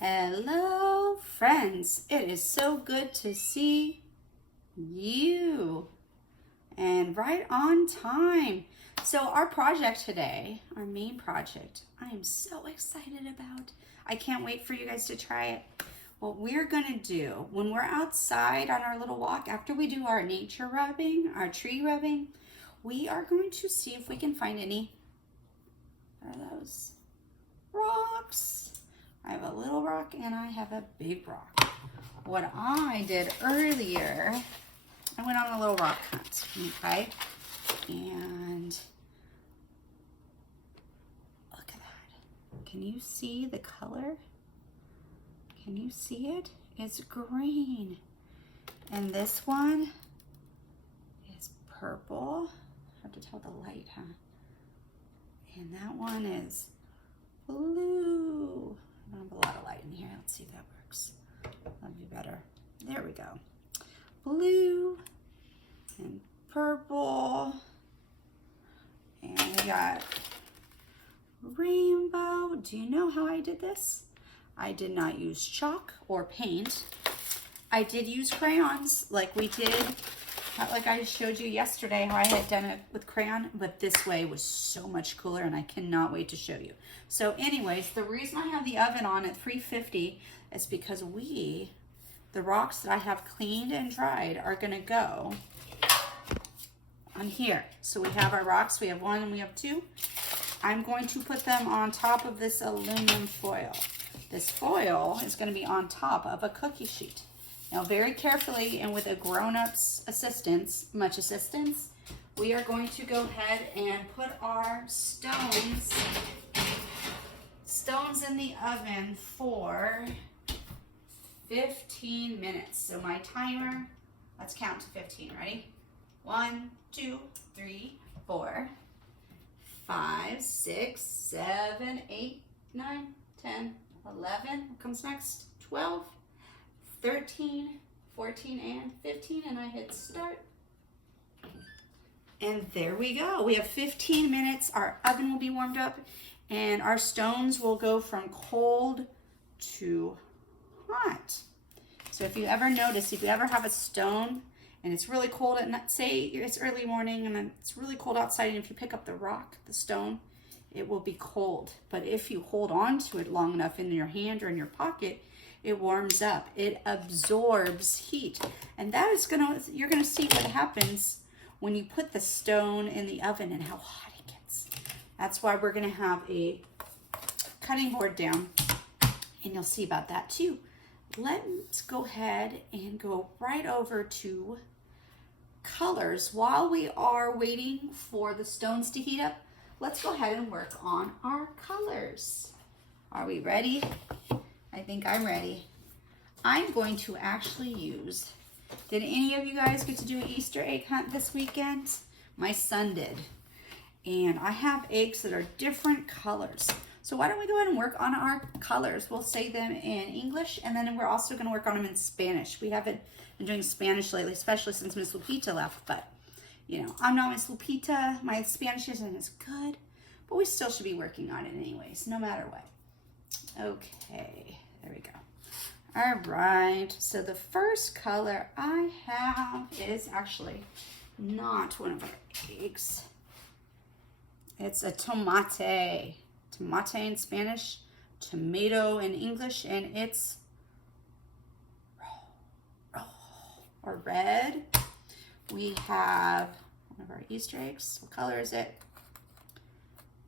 Hello, friends. It is so good to see you. And right on time. So our project today, our main project, I am so excited about. I can't wait for you guys to try it. What we're gonna do when we're outside on our little walk, after we do our nature rubbing, our tree rubbing, we are going to see if we can find any of those rocks. I have a little rock and I have a big rock. What I did earlier, I went on a little rock hunt, okay? And look at that. Can you see the color? Can you see it? It's green. And this one is purple. Hard to tell the light, huh? And that one is blue. I don't have a lot of light in here. Let's see if that works. That'll be better. There we go. Blue and purple. And we got rainbow. Do you know how I did this? I did not use chalk or paint. I did use crayons like we did, like I showed you yesterday how I had done it with crayon, but this way was so much cooler and I cannot wait to show you. So anyways, the reason I have the oven on at 350 is because the rocks that I have cleaned and dried are gonna go on here. So we have our rocks, we have one and we have two. I'm going to put them on top of this aluminum foil. This foil is gonna be on top of a cookie sheet. Now very carefully and with a grown-up's much assistance, we are going to go ahead and put our stones in the oven for 15 minutes. So my timer, let's count to 15, ready? 1, 2, 3, 4, 5, 6, 7, 8, 9, 10, 11, what comes next? 12, 13, 14, and 15, and I hit start. And there we go. We have 15 minutes. Our oven will be warmed up, and our stones will go from cold to hot. So if you ever notice, if you ever have a stone and it's really cold at night, say it's early morning and it's really cold outside, and if you pick up the rock, the stone, it will be cold. But if you hold on to it long enough in your hand or in your pocket, it warms up. It absorbs heat. And that is you're gonna see what happens when you put the stone in the oven and how hot it gets. That's why we're gonna have a cutting board down, and you'll see about that too. Let's go ahead and go right over to colors. While we are waiting for the stones to heat up, let's go ahead and work on our colors. Are we ready? I think I'm ready. I'm going to actually use, did any of you guys get to do an Easter egg hunt this weekend? My son did. And I have eggs that are different colors. So why don't we go ahead and work on our colors? We'll say them in English, and then we're also gonna work on them in Spanish. We haven't been doing Spanish lately, especially since Miss Lupita left, but you know, I'm not Miss Lupita. My Spanish isn't as good, but we still should be working on it anyways, no matter what. Okay, there we go. All right, so the first color I have is actually not one of our eggs. It's a tomate. Tomate in Spanish, tomato in English, and it's or red. We have one of our Easter eggs. What color is it?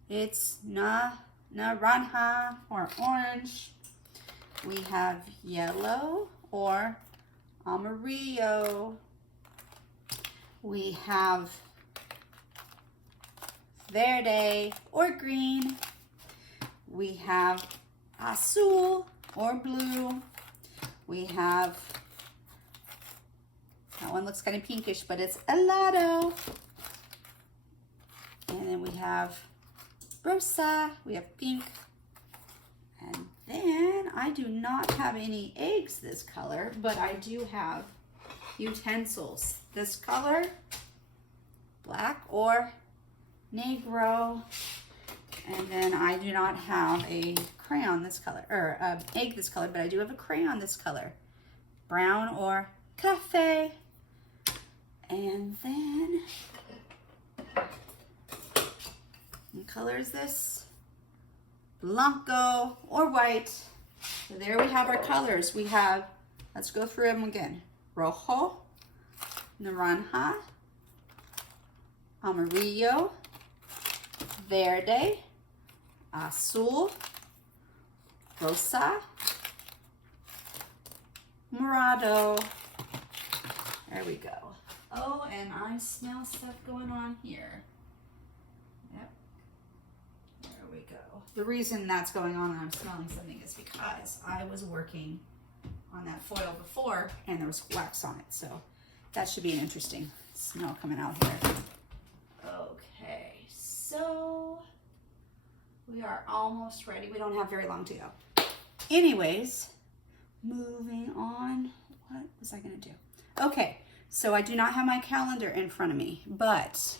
It's naranja or orange. We have yellow or amarillo. We have verde or green. We have azul or blue. We have, that one looks kind of pinkish, but it's helado. And then we have rosa, we have pink. And then I do not have any eggs this color, but I do have utensils this color, black or negro. And then I do not have a crayon this color, or egg this color, but I do have a crayon this color. Brown or cafe. And then, what color is this? Blanco or white. So there we have our colors. We have, let's go through them again. Rojo, naranja, amarillo, verde, azul, rosa, morado. There we go. Oh, and I smell stuff going on here. Yep. There we go. The reason that's going on and I'm smelling something is because I was working on that foil before and there was wax on it. So that should be an interesting smell coming out here. Okay, so we are almost ready. We don't have very long to go. Anyways, moving on. What was I gonna do? Okay, so I do not have my calendar in front of me, but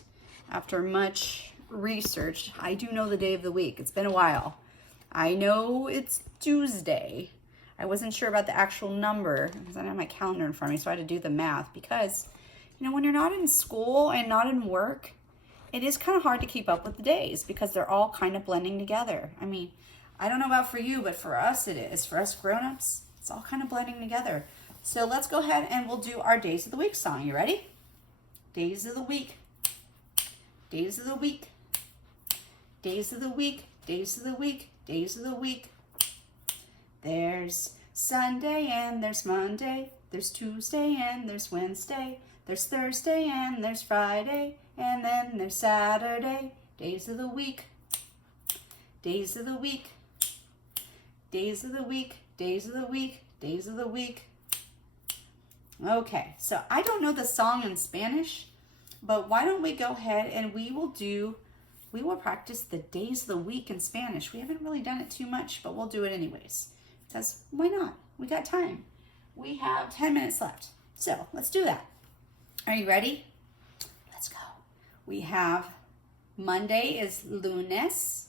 after much research, I do know the day of the week. It's been a while. I know it's Tuesday. I wasn't sure about the actual number because I don't have my calendar in front of me, so I had to do the math because, you know, when you're not in school and not in work, it is kind of hard to keep up with the days because they're all kind of blending together. I mean, I don't know about for you, but for us it is. For us grown-ups, it's all kind of blending together. So let's go ahead and we'll do our Days of the Week song. You ready? Days of the week. Days of the week. Days of the week. Days of the week. Days of the week. There's Sunday and there's Monday. There's Tuesday and there's Wednesday. There's Thursday and there's Friday. And then there's Saturday. Days of the week. Days of the week. Days of the week. Days of the week. Days of the week. Okay, so I don't know the song in Spanish, but why don't we go ahead and we will practice the days of the week in Spanish. We haven't really done it too much, but we'll do it anyways. Because why not? We got time. We have 10 minutes left. So let's do that. Are you ready? Let's go. We have Monday is lunes.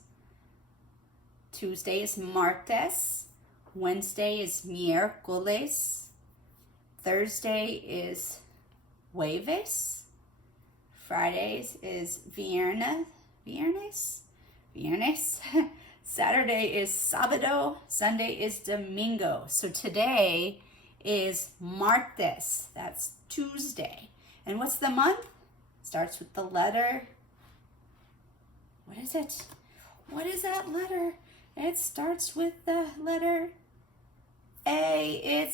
Tuesday is martes. Wednesday is miércoles. Thursday is jueves. Fridays is viernes. Saturday is sábado. Sunday is domingo. So today is martes. That's Tuesday. And what's the month? Starts with the letter. What is it? What is that letter? It starts with the letter A.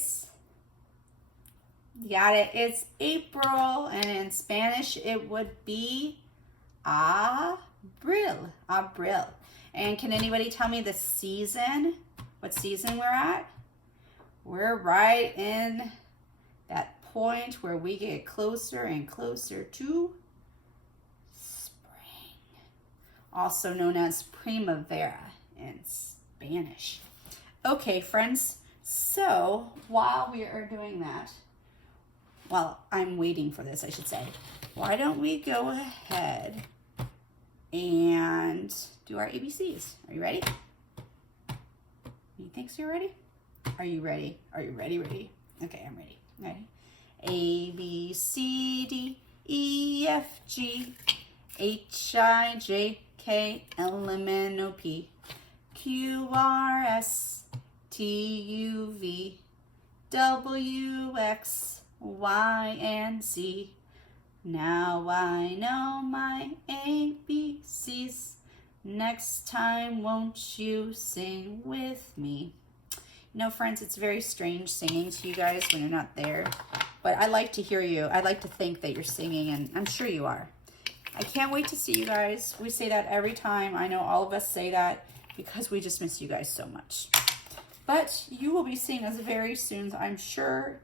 You got it. It's April, and in Spanish it would be abril. Abril. And can anybody tell me the season? What season we're at? We're right in that point where we get closer and closer to spring, also known as primavera in Spanish. Okay, friends, so while we are doing that, well, I'm waiting for this, I should say. Why don't we go ahead and do our ABCs? Are you ready? You think so? You're ready? Are you ready? Are you ready? Ready? Okay, I'm ready. Ready? A, B, C, D, E, F, G, H, I, J, K, L, M, N, O, P, Q, R, S, T, U, V, W, X, Y, and Z. Now I know my ABCs. Next time, won't you sing with me? You know, friends, it's very strange singing to you guys when you're not there. But I like to hear you. I like to think that you're singing, and I'm sure you are. I can't wait to see you guys. We say that every time. I know all of us say that because we just miss you guys so much. But you will be seeing us very soon, I'm sure.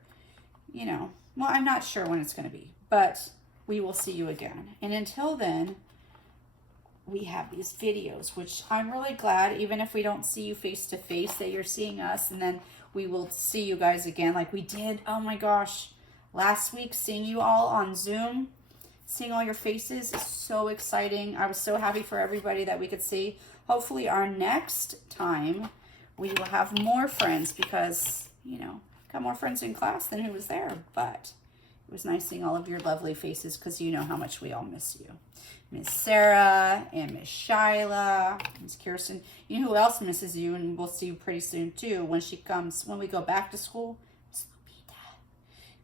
You know, well, I'm not sure when it's going to be, but we will see you again. And until then, we have these videos, which I'm really glad, even if we don't see you face to face, that you're seeing us, and then we will see you guys again like we did. Oh my gosh, last week, seeing you all on Zoom, seeing all your faces is so exciting. I was so happy for everybody that we could see. hopefully our next time we will have more friends because, you know, got more friends in class than who was there. But it was nice seeing all of your lovely faces because you know how much we all miss you. Miss Sarah and Miss Shyla, Miss Kirsten. You know who else misses you, and we'll see you pretty soon too when she comes, when we go back to school? Miss Lupita.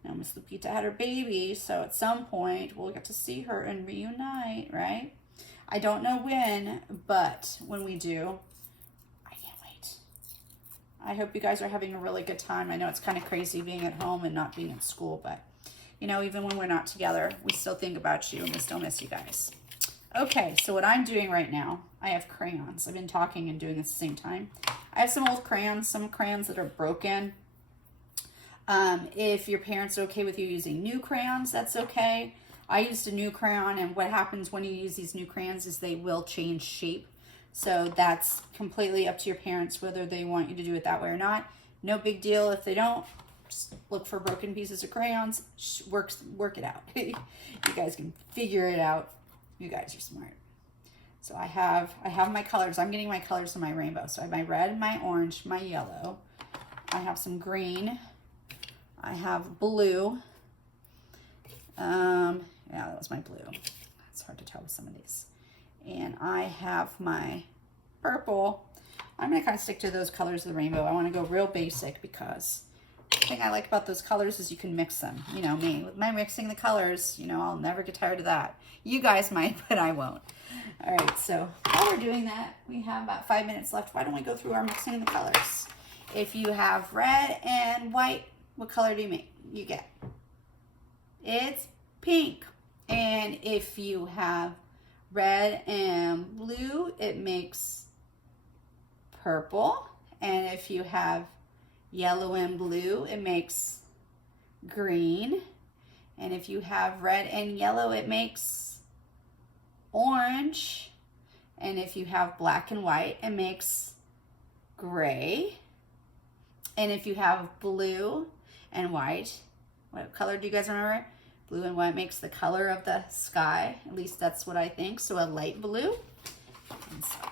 Now, Miss Lupita had her baby, so at some point we'll get to see her and reunite, right? I don't know when, but when we do, I can't wait. I hope you guys are having a really good time. I know it's kind of crazy being at home and not being in school, but you know, even when we're not together, we still think about you and we still miss you guys. Okay, so what I'm doing right now, I have crayons. I've been talking and doing this at the same time. I have some old crayons, some crayons that are broken. If your parents are okay with you using new crayons, that's okay. I used a new crayon, and what happens when you use these new crayons is they will change shape. So that's completely up to your parents whether they want you to do it that way or not. No big deal if they don't. Just look for broken pieces of crayons. Work it out. You guys can figure it out. You guys are smart. So I have my colors. I'm getting my colors in my rainbow. So I have my red, my orange, my yellow. I have some green. I have blue. Yeah, that was my blue. It's hard to tell with some of these. And I have my purple. I'm going to kind of stick to those colors of the rainbow. I want to go real basic because the thing I like about those colors is you can mix them. You know me, with my mixing the colors, you know, I'll never get tired of that. You guys might, but I won't. All right, so while we're doing that, we have about 5 minutes left. Why don't we go through our mixing the colors? If you have red and white, what color do you get? It's pink. And if you have red and blue, it makes purple. And if you have yellow and blue, it makes green. And if you have red and yellow, it makes orange. And if you have black and white, it makes gray. And if you have blue and white, what color do you guys remember? Blue and white makes the color of the sky. At least that's what I think. So a light blue. And so, how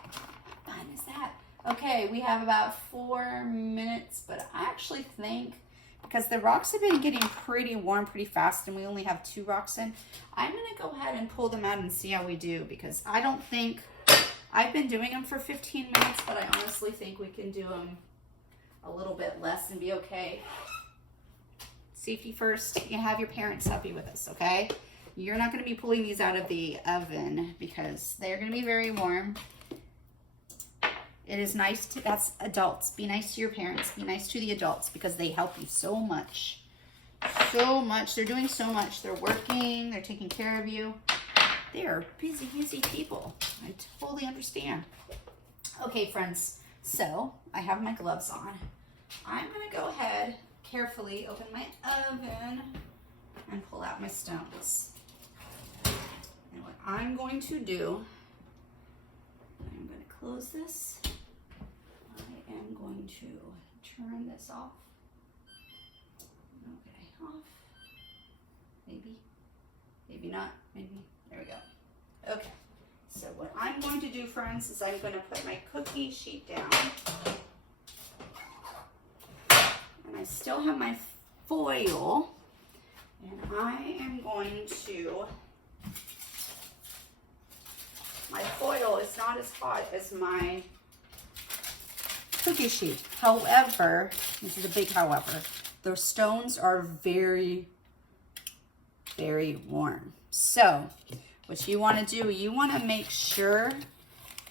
fun is that? Okay, we have about 4 minutes, but I actually think because the rocks have been getting pretty warm pretty fast and we only have 2 rocks in, I'm going to go ahead and pull them out and see how we do because I don't think, I've been doing them for 15 minutes, but I honestly think we can do them a little bit less and be okay. Safety first. You have your parents happy with us, okay? You're not going to be pulling these out of the oven because they're going to be very warm. It is nice to, that's adults. Be nice to your parents. Be nice to the adults because they help you so much. So much. They're doing so much. They're working. They're taking care of you. They are busy, busy people. I totally understand. Okay, friends. So, I have my gloves on. I'm going to go ahead, carefully open my oven and pull out my stones. And what I'm going to do, I'm going to close this. I am going to turn this off. Okay, off. Maybe, maybe not, maybe. There we go. Okay, so what I'm going to do, friends, is I'm going to put my cookie sheet down. And I still have my foil. And I am going to, my foil is not as hot as my cookie sheet. However, this is a big however, those stones are very, very warm. So what you want to do, you want to make sure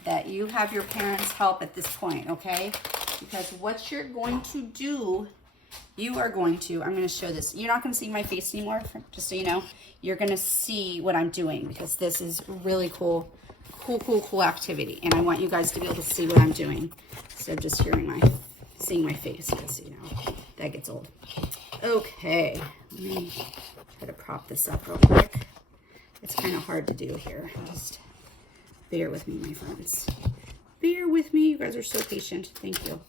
that you have your parents' help at this point, okay? Because what you're going to do, you are going to, I'm going to show this. You're not going to see my face anymore, just so you know. You're going to see what I'm doing because this is really cool activity. And I want you guys to be able to see what I'm doing instead of just seeing my face because, you know, that gets old. Okay, let me try to prop this up real quick. It's kind of hard to do here. Just bear with me, my friends. Bear with me. You guys are so patient. Thank you.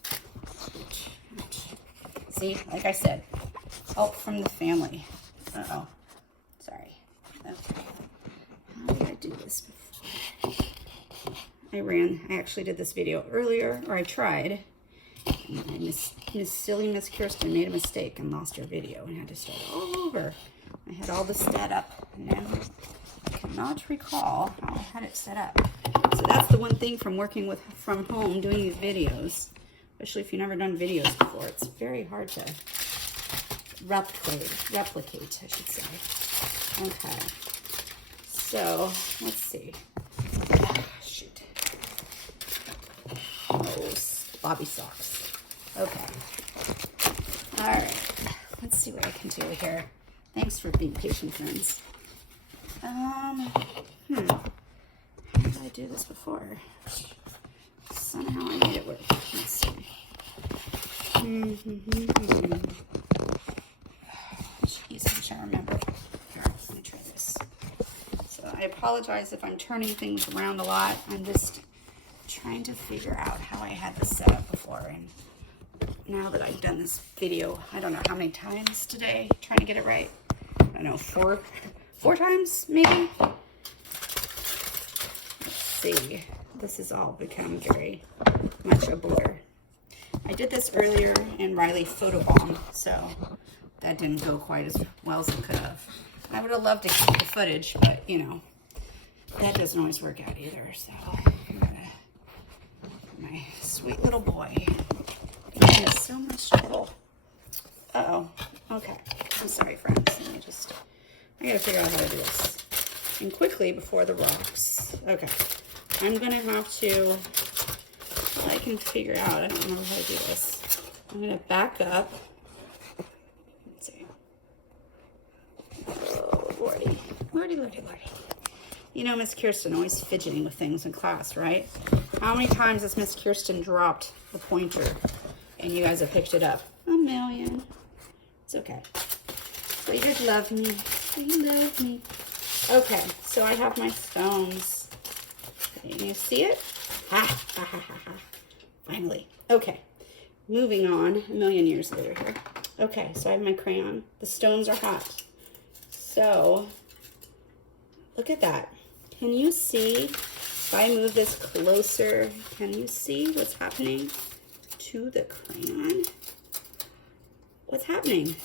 See, like I said, help from the family. Uh-oh. Sorry. Okay. How did I do this before? I actually did this video earlier, or I tried. And silly Miss Kirsten made a mistake and lost her video and had to start all over. I had all this set up, and now I cannot recall how I had it set up. So that's the one thing from working from home, doing these videos, especially if you've never done videos before. It's very hard to replicate, I should say. Okay. So let's see. Shoot. Oh, bobby socks. Okay. All right. Let's see what I can do here. Thanks for being patient, friends. How did I do this before? Somehow I made it work. Let's see. Jeez, I'm trying to remember. Here, let me try this. So I apologize if I'm turning things around a lot. I'm just trying to figure out how I had this set up before, and now that I've done this video, I don't know how many times today, trying to get it right. I don't know, four times maybe? Let's see. This has all become very much a blur. I did this earlier in Riley Photobomb, so that didn't go quite as well as it could have. I would have loved to keep the footage, but you know, that doesn't always work out either, so I'm gonna, my sweet little boy. He has so much trouble. Uh-oh. Okay. I'm sorry, friends. I gotta figure out how to do this. And quickly before the rocks. Okay. I'm gonna have to, I can figure out, I don't remember how to do this. I'm gonna back up. Let's see. Oh, lordy. Lordy, lordy, lordy. You know, Miss Kirsten always fidgeting with things in class, right? How many times has Miss Kirsten dropped the pointer and you guys have picked it up? A million. It's okay. So you just love me. You love me. Okay, so I have my stones. Can you see it? Ha, ha, ha, ha, ha. Finally. Okay, moving on a million years later here. Okay, so I have my crayon. The stones are hot. So, look at that. Can you see, if I move this closer, can you see what's happening to the crayon? What's happening?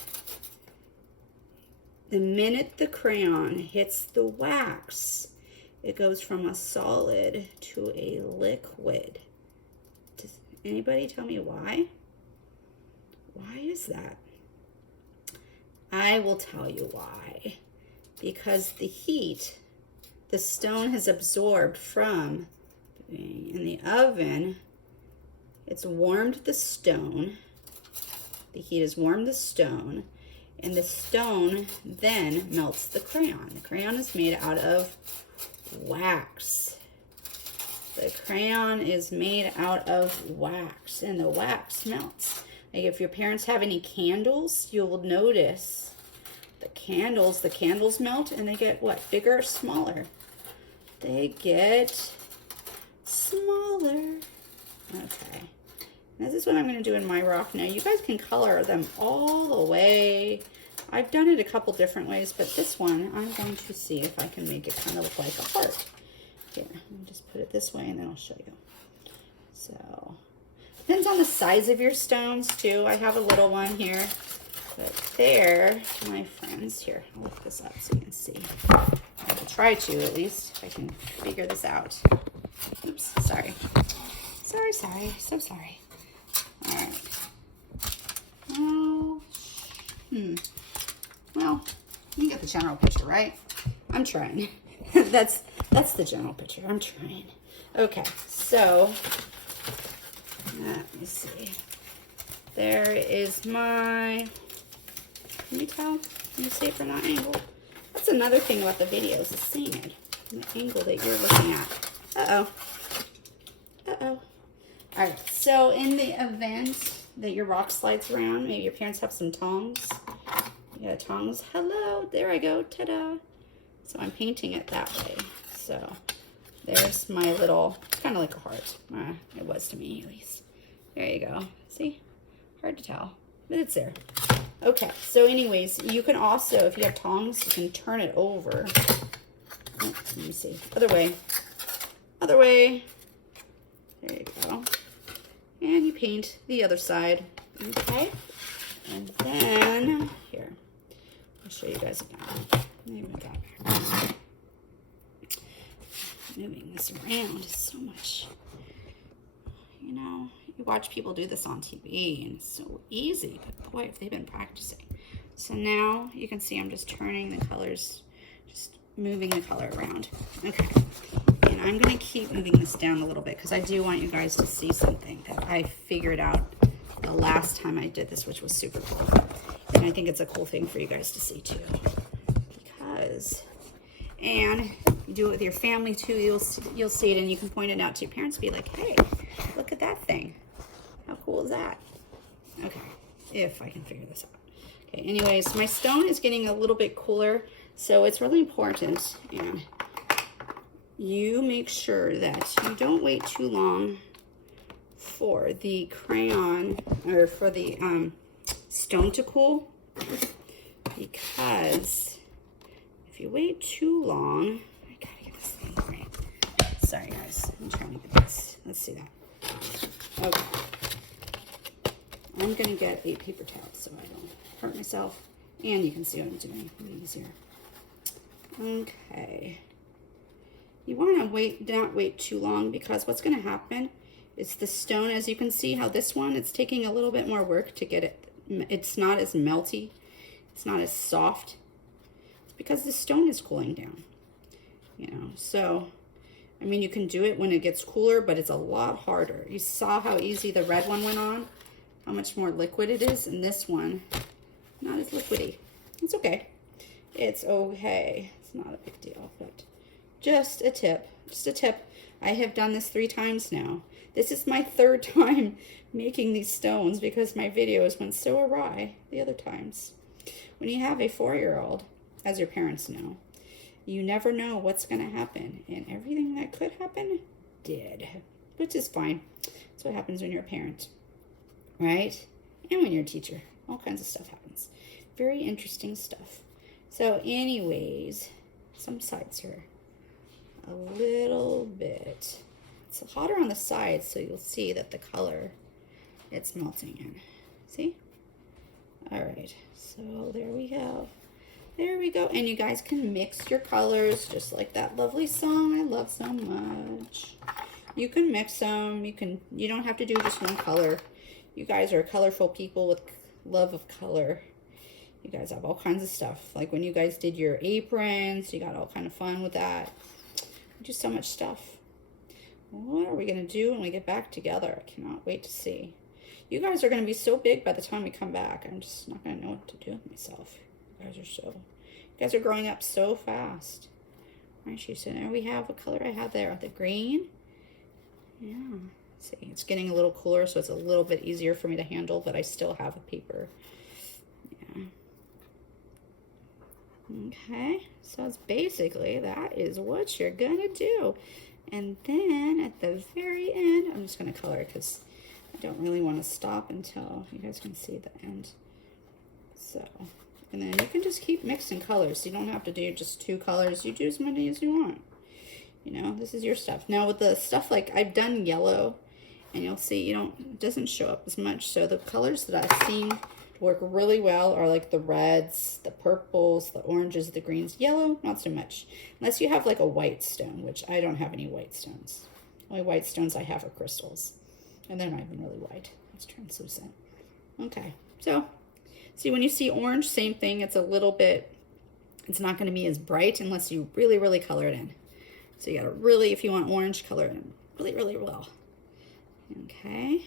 The minute the crayon hits the wax, it goes from a solid to a liquid. Does anybody tell me why? Why is that? I will tell you why. Because the heat the stone has absorbed from in the oven, it's warmed the stone. The heat has warmed the stone, and the stone then melts the crayon. The crayon is made out of wax. The crayon is made out of wax, and the wax melts. Like if your parents have any candles, you'll notice the candles melt, and they get what? Bigger or smaller? They get smaller. Okay. This is what I'm going to do in my rock now. You guys can color them all the way. I've done it a couple different ways, but this one, I'm going to see if I can make it kind of look like a heart. Here, let me just put it this way, and then I'll show you. So, depends on the size of your stones, too. I have a little one here. But there, my friends, here, I'll lift this up so you can see. I will try to, at least, if I can figure this out. Oops, sorry. Sorry, so sorry. All right. Oh, well, you get the general picture, right? I'm trying. That's the general picture. I'm trying. Okay, so let me see. There is my. Can you tell? Can you see it from that angle? That's another thing about the videos is seeing it from the angle that you're looking at. Uh-oh. Uh-oh. All right, so in the event that your rock slides around, maybe your parents have some tongs. You got tongs. Hello, there I go, ta-da. So I'm painting it that way. So there's my little, it's kind of like a heart. It was to me, at least. There you go. See? Hard to tell, but it's there. Okay, so anyways, you can also, if you have tongs, you can turn it over. Oh, let me see. Other way. Other way. There you go. And you paint the other side, okay? And then, here, I'll show you guys again. There we go. Moving this around is so much, you know, you watch people do this on TV and it's so easy, but boy, if they've been practicing. So now you can see I'm just turning the colors, just moving the color around. Okay, and I'm gonna keep moving this down a little bit because I do want you guys to see something that I figured out the last time I did this, which was super cool. And I think it's a cool thing for you guys to see too, because, and you do it with your family too, you'll see it and you can point it out to your parents, be like, hey, look at that thing. How cool is that? Okay, if I can figure this out. Okay, anyways, my stone is getting a little bit cooler, so it's really important, and you make sure that you don't wait too long for the crayon, or for the stone to cool, because if you wait too long, I gotta get this thing right. Sorry guys, I'm trying to get this. Let's see that. Okay. I'm gonna get a paper towel so I don't hurt myself, and you can see what I'm doing. It'll be easier. Okay. You want to not wait too long, because what's going to happen is the stone, as you can see how this one, it's taking a little bit more work to get it. It's not as melty. It's not as soft. It's because the stone is cooling down. You know, so, I mean, you can do it when it gets cooler, but it's a lot harder. You saw how easy the red one went on, how much more liquid it is, and this one, not as liquidy. It's okay. It's okay. It's not a big deal, but just a tip. Just a tip. I have done this 3 times now. This is my 3rd time making these stones because my videos went so awry the other times. When you have a 4-year-old, as your parents know, you never know what's going to happen, and everything that could happen did, which is fine. That's what happens when you're a parent, right? And when you're a teacher. All kinds of stuff happens. Very interesting stuff. So anyways, some sides here. A little bit. It's hotter on the sides, so you'll see that the color, it's melting in. See? All right, so there we go. There we go. And you guys can mix your colors just like that lovely song I love so much. You can mix them. You don't have to do just one color. You guys are colorful people with love of color. You guys have all kinds of stuff. Like when you guys did your aprons, you got all kind of fun with that. We do so much stuff. What are we going to do when we get back together? I cannot wait to see. You guys are going to be so big by the time we come back. I'm just not going to know what to do with myself. You guys are growing up so fast. Aren't you? So there we have a color I have there. The green. Yeah. See, it's getting a little cooler, so it's a little bit easier for me to handle, but I still have a paper. Yeah. Okay, so it's basically, that is what you're gonna do. And then at the very end, I'm just gonna color it because I don't really want to stop until you guys can see the end. So, and then you can just keep mixing colors. You don't have to do just 2 colors. You do as many as you want. You know, this is your stuff. Now with the stuff, like I've done yellow, and you'll see it doesn't show up as much. So the colors that I've seen work really well are like the reds, the purples, the oranges, the greens. Yellow, not so much. Unless you have like a white stone, which I don't have any white stones. Only white stones I have are crystals. And they're not even really white. It's translucent. Okay, so see, when you see orange, same thing. It's a little bit, it's not going to be as bright unless you really, really color it in. So you got to really, if you want orange, color it in really, really well. Okay.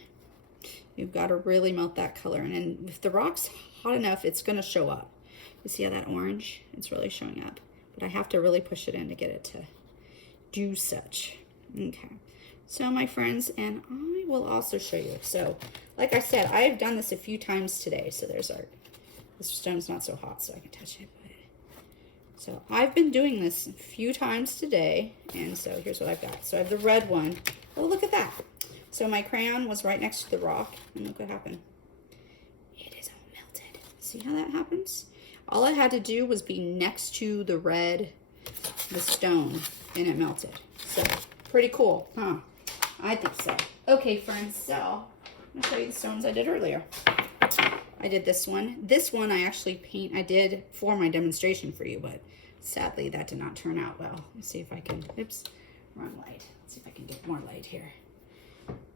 You've got to really melt that color in. And if the rock's hot enough, it's going to show up. You see how that orange? It's really showing up. But I have to really push it in to get it to do such. Okay. So my friends, and I will also show you. So like I said, I've done this a few times today. So there's our, this stone's not so hot so I can touch it. But, so I've been doing this a few times today. And so here's what I've got. So I have the red one. Oh, look at that. So my crayon was right next to the rock, and look what happened. It is all melted. See how that happens? All I had to do was be next to the red, the stone, and it melted. So pretty cool, huh? I think so. Okay, friends, so I'm gonna show you the stones I did earlier. I did this one. This one I actually I did for my demonstration for you, but sadly that did not turn out well. Let's see if I can, oops, wrong light. Let's see if I can get more light here.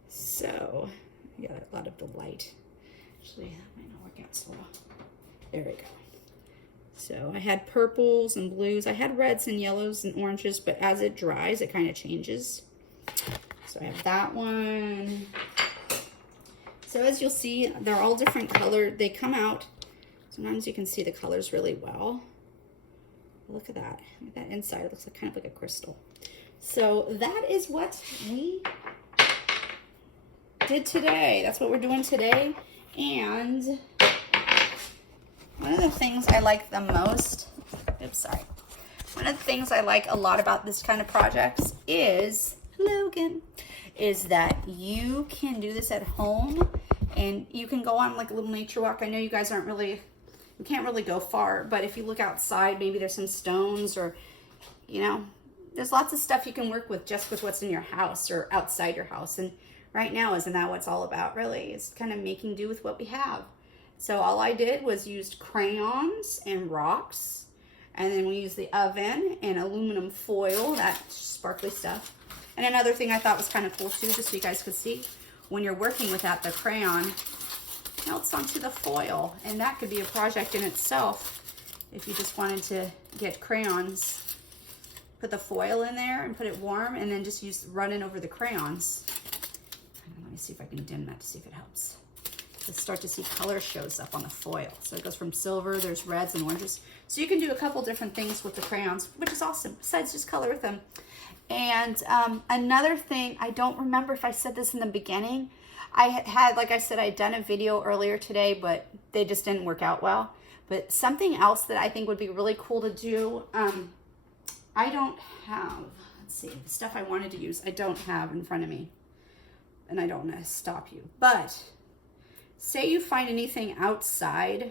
So, I got a lot of the light. Actually, that might not work out so well. There we go. So I had purples and blues. I had reds and yellows and oranges, but as it dries, it kind of changes. So I have that one. So as you'll see, they're all different color. They come out. Sometimes you can see the colors really well. Look at that. Look at that inside. It looks like kind of like a crystal. So that is what we did today. That's what we're doing today. And one of the things I like the most, oops, sorry. One of the things I like a lot about this kind of projects is, Logan, is that you can do this at home and you can go on like a little nature walk. I know you guys aren't really, you can't really go far, but if you look outside, maybe there's some stones or, you know, there's lots of stuff you can work with just with what's in your house or outside your house. And right now, isn't that what it's all about, really? It's kind of making do with what we have. So all I did was used crayons and rocks, and then we used the oven and aluminum foil, that sparkly stuff. And another thing I thought was kind of cool too, just so you guys could see, when you're working with that, the crayon melts onto the foil, and that could be a project in itself if you just wanted to get crayons, put the foil in there and put it warm, and then just run it over the crayons. Let me see if I can dim that to see if it helps. Let's start to see color shows up on the foil. So it goes from silver, there's reds and oranges. So you can do a couple different things with the crayons, which is awesome, besides just color with them. And another thing, I don't remember if I said this in the beginning. I had, like I said, I'd done a video earlier today, but they just didn't work out well. But something else that I think would be really cool to do, I don't have, let's see, the stuff I wanted to use, I don't have in front of me. And I don't want to stop you. But say you find anything outside,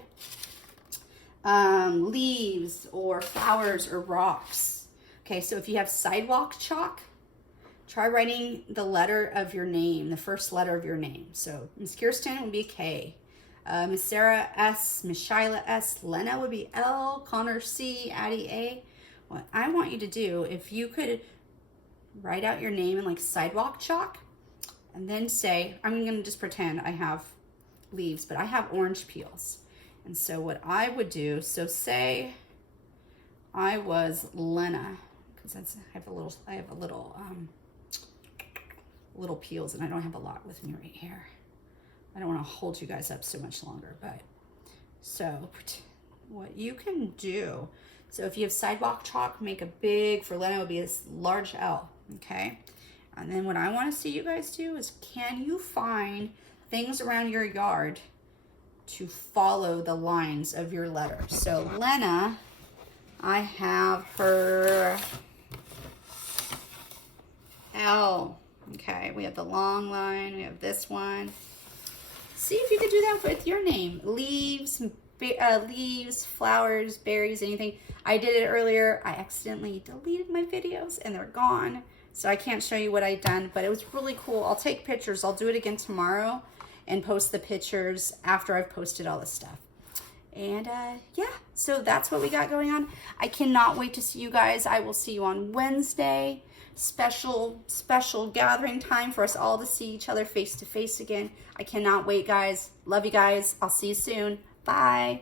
leaves or flowers or rocks. Okay, so if you have sidewalk chalk, try writing the letter of your name, the first letter of your name. So Miss Kirsten would be K. Miss Sarah S, Miss Shyla S, Lena would be L, Connor C, Addie A. What I want you to do, if you could write out your name in like sidewalk chalk, and then say, I'm going to just pretend I have leaves, but I have orange peels. And so what I would do, so say I was Lena, because I have a little peels, and I don't have a lot with me right here. I don't want to hold you guys up so much longer, but so what you can do, so if you have sidewalk chalk, make a big, for Lena would be this large L, okay? And then what I want to see you guys do is, can you find things around your yard to follow the lines of your letter? So Lena, I have her L. Okay, we have the long line, we have this one. See if you could do that with your name. Leaves, flowers, berries, anything. I did it earlier. I accidentally deleted my videos and they're gone. So I can't show you what I've done, but it was really cool. I'll take pictures. I'll do it again tomorrow and post the pictures after I've posted all this stuff. And yeah, so that's what we got going on. I cannot wait to see you guys. I will see you on Wednesday. Special gathering time for us all to see each other face to face again. I cannot wait, guys. Love you guys. I'll see you soon. Bye.